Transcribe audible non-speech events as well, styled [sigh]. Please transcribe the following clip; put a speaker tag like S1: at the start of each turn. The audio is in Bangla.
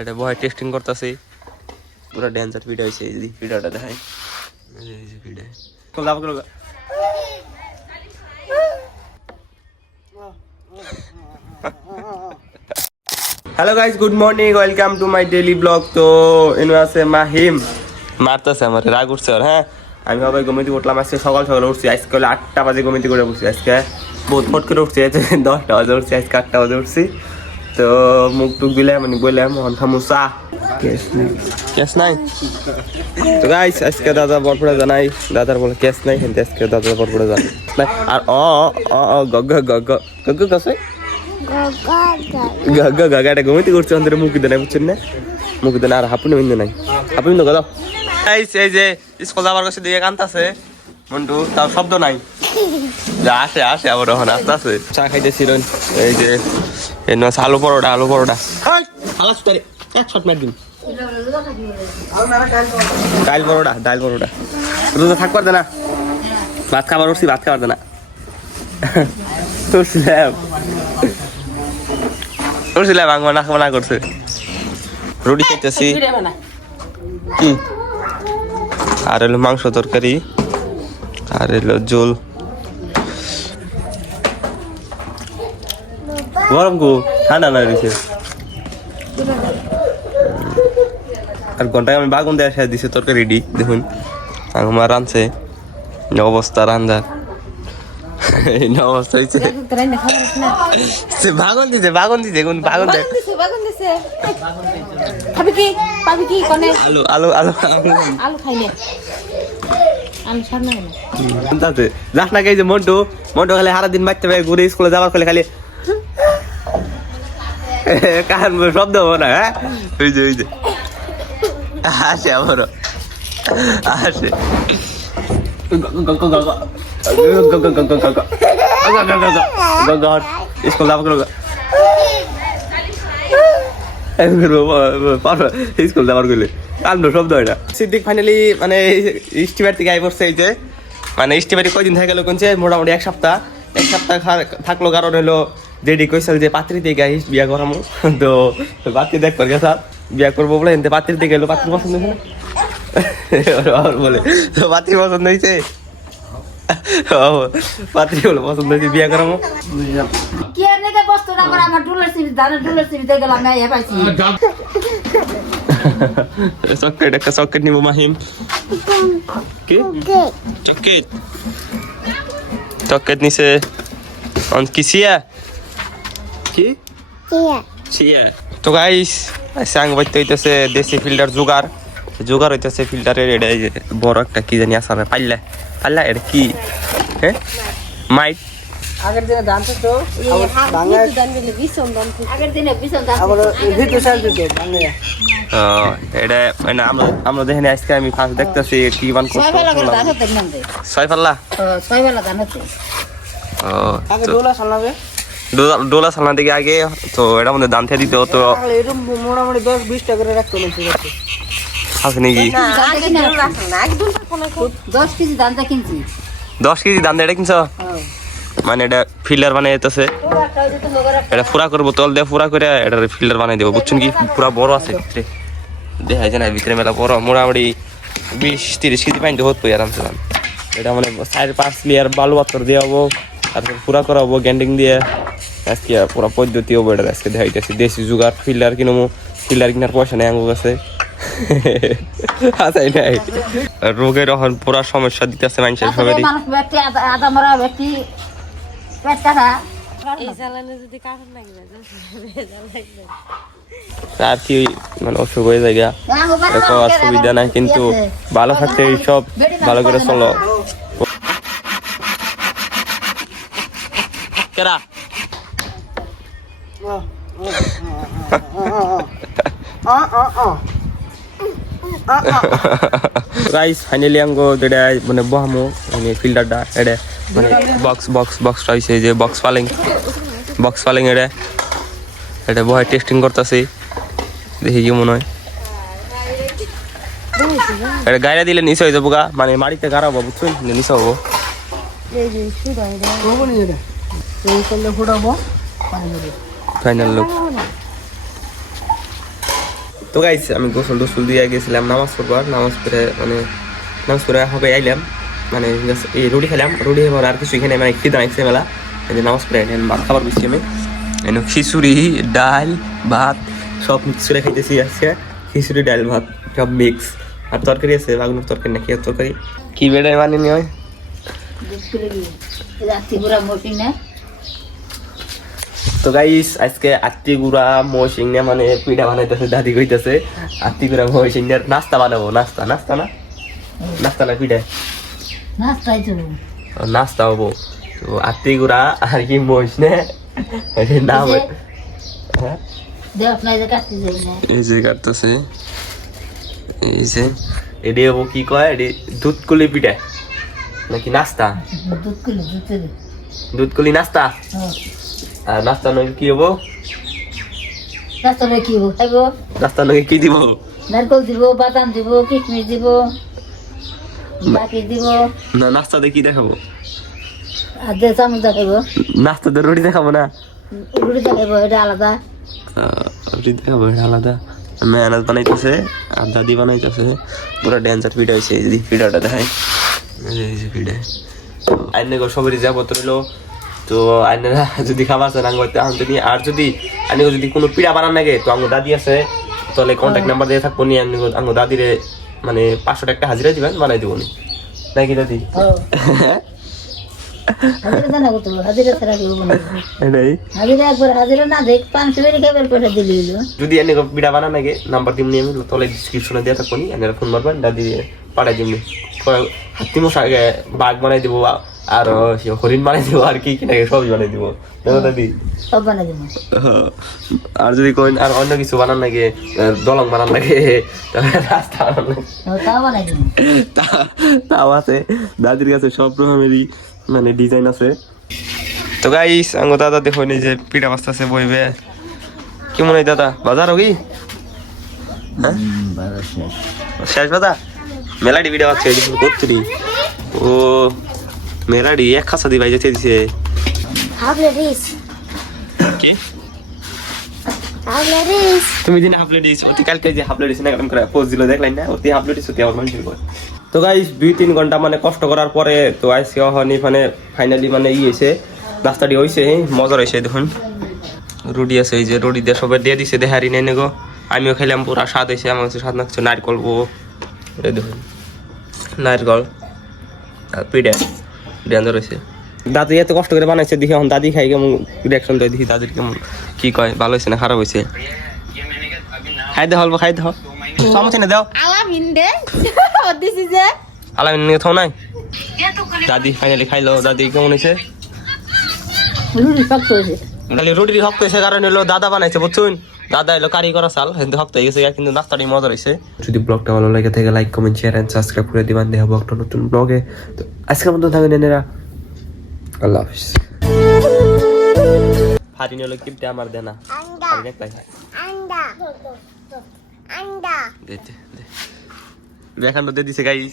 S1: এটা বয় টেস্টিং করতেছি। পুরো ড্যান্সার ভিডিও হয়েছে এই ভিডিওটা দেখাই। Hello guys good morning welcome to my daily blog তো এনু আছে মাহিম। মারতেছে আমার রাগ উঠছে ওর হ্যাঁ? আমি সবাই ঘুমিতে উঠলাম আজকে সকাল সকাল উঠছি আজকে হলো আটটা বাজে ঘুমিতে করে উঠছি আজকে বহুত ফট করে উঠছি আজকে দশটা বাজে উঠছি আজকে আটটা বাজে উঠছি। তো মুখ টুক দিলাম মানে বললাম হন খামু চা ক্যাশ নাই তো গাইস আজকে দাদা বরপড়া জানাই দাদার বলে ক্যাশ নাই কিন্তু আজকে দাদা বরপড়া জানাই নাই, আর অ অ অ গগ গগ গগ কাছে গগ গগ এটা ঘুমিতে করছে অন্তরে মুখ দেয় বুঝছেন না মুখ দেয় আর হাপুনে বিন্দু নাই হাপুনে বিন্দু গাইস এই যে স্কুল যাবার কাছে দিকে কান্তাছে মন্টু তার শব্দ নাই যা আসে আসে আবার ওখানে আস্তে আস্তে। চা খাইতেছিল এই যে আলু পরোটা আলু পরোটা। এক শট মার দিন। ডাল পরোটা ডাল পরোটা। রোজা থাকবার ভাত খাবার উঠছি ভাত খাবার দে না। উঠছিলাম। উঠছিলাম আঙ্গ না খাওয়া না করছে। রুটি খাইতেছি। কি? আর এলো মাংস তরকারি আর এলো জোল। গরম গো ঠান্ডা না দিছে। আর ঘন্টায় আমি বাগুন দেওয়া শেষ দিছে তরকারি রেডি দেখুন। আমার রাঁধছে এই অবস্থা রান্ধার এই না অবস্থা হয়েছে সে বাগুন দিছে বাগুন দিছে কোন বাগুন দেয়।
S2: খাবি কি? পাবি কি কনে?
S1: আলু আলু আলু আলু।
S2: খাইলে।
S1: যাস না যে মন্টু মন্টু খালি সারা দিন বাচ্চা ভাই ঘুরে স্কুলে যাবার ফলে খালি [laughs] কান শব্দ হব না হ্যাঁ? ওই যে ওই যে। আসে আমারও আসে। স্কুল শব্দ হয় না। সিদ্দিক ফাইনালি মানে থেকে এই যে মানে মোটামুটি এক সপ্তাহ। এক সপ্তাহ থাকল কারণ হলো যেডি কইছিল যে পাত্রী থেকে আইস বিয়া করামু। তো পাত্রী দেখ করে গেছা বিয়া করব বলে এনতে পাত্রী থেকে গেলো পাত্রী পছন্দ হয়েছে না? আর বলে তো পাত্রী পছন্দ হয়েছে? ও, পাত্রী বলে পছন্দ হয়েছে বিয়া করামু।
S2: কি আর নেকে বস্তু না করে আমার ডুলার সিরি ধানের ডুলার সিরিতে গেলাম না এ পাইছি।
S1: চকলেট একটা চকলেট নিবো মাহিম। কি? চকলেট। চকলেট নিছে। অন কি সিয়া কি? তো গাইস সাং বাইতে হইতেছে দেশি ফিল্টার জোগাড়। জোগাড় হইতেছে ফিল্টারের এটা বড় একটা কি জানি আসামে পাল্লা। পাল্লা এটা কি? হ্যাঁ মাইট
S3: আগের দিনে জানতো তো
S2: আগের দিনে বিছন দাম
S3: আবার ভিতর সাল দিত বাংলা
S1: ও, এটা মানে আমরা আমরা দেখেন আজকে আমি ফার্স্ট দেখতেছি কি বান করতে ছয় পাল্লা?
S2: ছয় হতে
S1: ও
S3: আগে ডোলা
S1: ডোলা সালনা দিকে আগে তো এটা মধ্যে দাম থেকে দিতে হতো।
S3: এরকম মোটামুটি দশ বিশ টাকা করে রাখতো না আছে
S1: নাকি
S2: দশ কেজি ধানটা কিনছি।
S1: দশ কেজি দাম দিয়ে এটা কিনছ? মানে এটা ফিল্ডার বানিয়ে যেতেছে এটা পুরা করব তল দিয়ে পুরা করে এটা ফিল্ডার বানিয়ে দেবো। বুঝছেন কি? পুরা বড় আছে ভিতরে। দেখা যায় না ভিতরে মেলা বড়। মোটামুটি বিশ তিরিশ কেজি পাইন হত আরামসে এটা মানে চার পাঁচ লিয়ার বালু পাথর দিয়ে হব। তারপর পুরা করা হব গ্যান্ডিং দিয়ে। আজকে পুরা পদ্ধতি হব এটা আজকে দেখাইতেছি। দেশি জুগার ফিল্টার কিনবো ফিল্টার কেনার পয়সা নেই আঙ্গুর কাছে। আসাই নাই। রোগের এখন পুরা সমস্যা দিতেছে মানুষের সবারই।
S2: পেট কাটা
S1: আর কি মানে অসুখ হয়ে যায় অসুবিধা নাই কিন্তু ভালো থাকতে সব ভালো করে চলো। কেরা? গাইস ফাইনালি আঙ্গো যেটা মানে বহামো মানে ফিল্টারটা এটা মানে বক্স বক্স বক্সটা হইছে যে বক্স ফালিং বক্স ফালিং এটা এটা বহায় টেস্টিং করতেছি দেখি কি মনে হয় এটা গাড়ি দিলে নিচে হয়ে যাব গা মানে মাটিতে গাড়াবো বুঝছ নিচে হব
S3: এই করলে ফুটাবো পানি দেবে
S1: ফাইনাল লুক তো গাইস আমি গোসল টোসল দিয়ে গেছিলাম নামাজ পড়বার নামাজ পড়ে মানে নামাজ পড়ে হবে আইলাম মানে এই রুটি খেলাম রুটি খাবার আর কিছু এখানে মানে খিদে নাইছে মেলা। এই যে নামাজ পড়ে আইলাম ভাত খাবার বসছি আমি। এনে খিচুড়ি ডাল ভাত সব মিক্স করে খাইতেছি আজকে। খিচুড়ি ডাল ভাত সব মিক্স আর তরকারি আছে বাগুনের তরকারি নাকি তরকারি? কি বেড়ে মানে নিয়ে হয়
S2: রাত্রি পুরা মশিন না
S1: তো গাইস আজকে আত্তি গুড়া মহিষিং মানে পিঠা বানাইতেছে দাদি কইতেছে আত্তি গুড়া মহিষিং নাস্তা বানাবো নাস্তা নাস্তা না? নাস্তা না পিঠা? নাস্তা হব। তো আত্তি গুড়া আর কি মহিষ নে নাম হ্যাঁ? এই যে কাটতেছে। এই যে। এটি হব কি কয়? এটি দুধ কুলি পিঠা। নাকি নাস্তা?
S2: দুধ কিলো
S1: নাস্তা? আর নাস্তা নয় কি হব?
S2: নাস্তা লই কি খাইব
S1: নাস্তা নয় কি দিব?
S2: নারকল দিব বাদাম দিব কিশমিশ দিব বাকি দিব।
S1: না নাস্তাতে কি দেখাবো?
S2: আর চামচ
S1: নাস্তাতে রুটি দেখাবো না?
S2: রুটি এটা আলাদা।
S1: রুটি দেখাবো এটা আলাদা। মেহনত বানাইতেছে আর দাদি বানাইতেছে। পুরো ড্যান্সার ফিড হয়েছে দেখায় যে ফিডে আইনে সবারই যাব রইল তো আইনেরা যদি খাবার আছে রাঙ্গ আনতে নিয়ে আর যদি আইনে যদি কোনো পিড়া বানান লাগে তো আঙ্গো দাদি আছে তাহলে কন্ট্যাক্ট নাম্বার দিয়ে থাকব নি আঙ্গো আঙ্গো দাদিরে মানে পাঁচশো টাকা হাজিরা দিবেন বানাই দিব নি নাকি দাদি যদি এনে বিড়া বানান লাগে নাম্বার দিমনি আমি তলে ডিসক্রিপশনে দিয়ে থাকব নি ফোন মারবেন দাদি পাঠাই দিমনি হাতি মশা বাঘ বানাই দিব আর হরিণ বানাই দিব আর কি কি নাকি সবই বানাই দিব।
S2: সব বানাই দিব।
S1: আর যদি কোন আর অন্য কিছু বানান লাগে দলং বানান লাগে রাস্তা বানান লাগে
S2: তাও
S1: তা- তাও আছে। দাদির কাছে সব রকমেরই মানে ডিজাইন আছে। তো গাইস আঙ্গ দাদা দেখো নি যে পিঠা বাস্তা আছে বইবে। কি মনে হয় দাদা? বাজার হোক হ্যাঁ? শেষ। বাদা মেলাডি ভিডিও আছে দেখুন করতুরি ও মেলাডি এক খাসা দি ভাই যেতে দিছে
S2: হাফলে রিস
S1: কি?
S2: হাফলে রিস
S1: তুমি দিন হাফ লেডিস অতি কালকে যে হাফ লেডিস না কেমন করে পোজ দিল দেখলাই না? অতি হাফ লেডিস অতি আমার মানুষের করে তো গাইস দুই তিন ঘণ্টা মানে কষ্ট করার পরে তো আজকে হনি মানে ফাইনালি মানে ই হয়েছে নাস্তাটি হয়েছে মজার হয়েছে দেখুন। রুটি আছে এই যে রুটি দিয়ে সবাই দিয়ে দিছে দেহারি নেই গো আমিও খেলাম পুরা স্বাদ হয়েছে আমার কাছে স্বাদ লাগছে নারকল বো এই দেখুন নারকল আর পিঠে। ডেঞ্জার হয়েছে দাদি এত কষ্ট করে বানাইছে দেখি এখন দাদি খাই কেমন রিয়াকশন দেয় দেখি দাদির কেমন কি কয় ভালো হয়েছে না খারাপ হয়েছে খাই দে হলবো খাই দে সমস্যা না দাও?
S2: আলামিন দে। [laughs] দিছি যে।
S1: আলামিন নিয়ে থাও নাই? দাদি ফাইনালি খাইলো দাদি কেমন হয়েছে
S2: রুটি শক্ত হয়েছে
S1: রুটি হক হয়েছে কারণ হলো দাদা বানাইছে বুঝছুন দাদা এলো কারি করা চাল কিন্তু হক হয়ে গেছে কিন্তু নাস্তাটি মজা রয়েছে যদি ব্লগটা ভালো লাগে থাকে like comment share and subscribe করে দিবেন। দেখা ব্লগটা নতুন ব্লগে। তো আজকের মতো থাকেন এনেরা। আল্লাহ হাফিজ। ফারিন হলো কিপটে আমার দেনা। ফারিন
S4: Anda. Anda.
S1: দে দে দে। দেখানো দিয়ে দিছে গাইস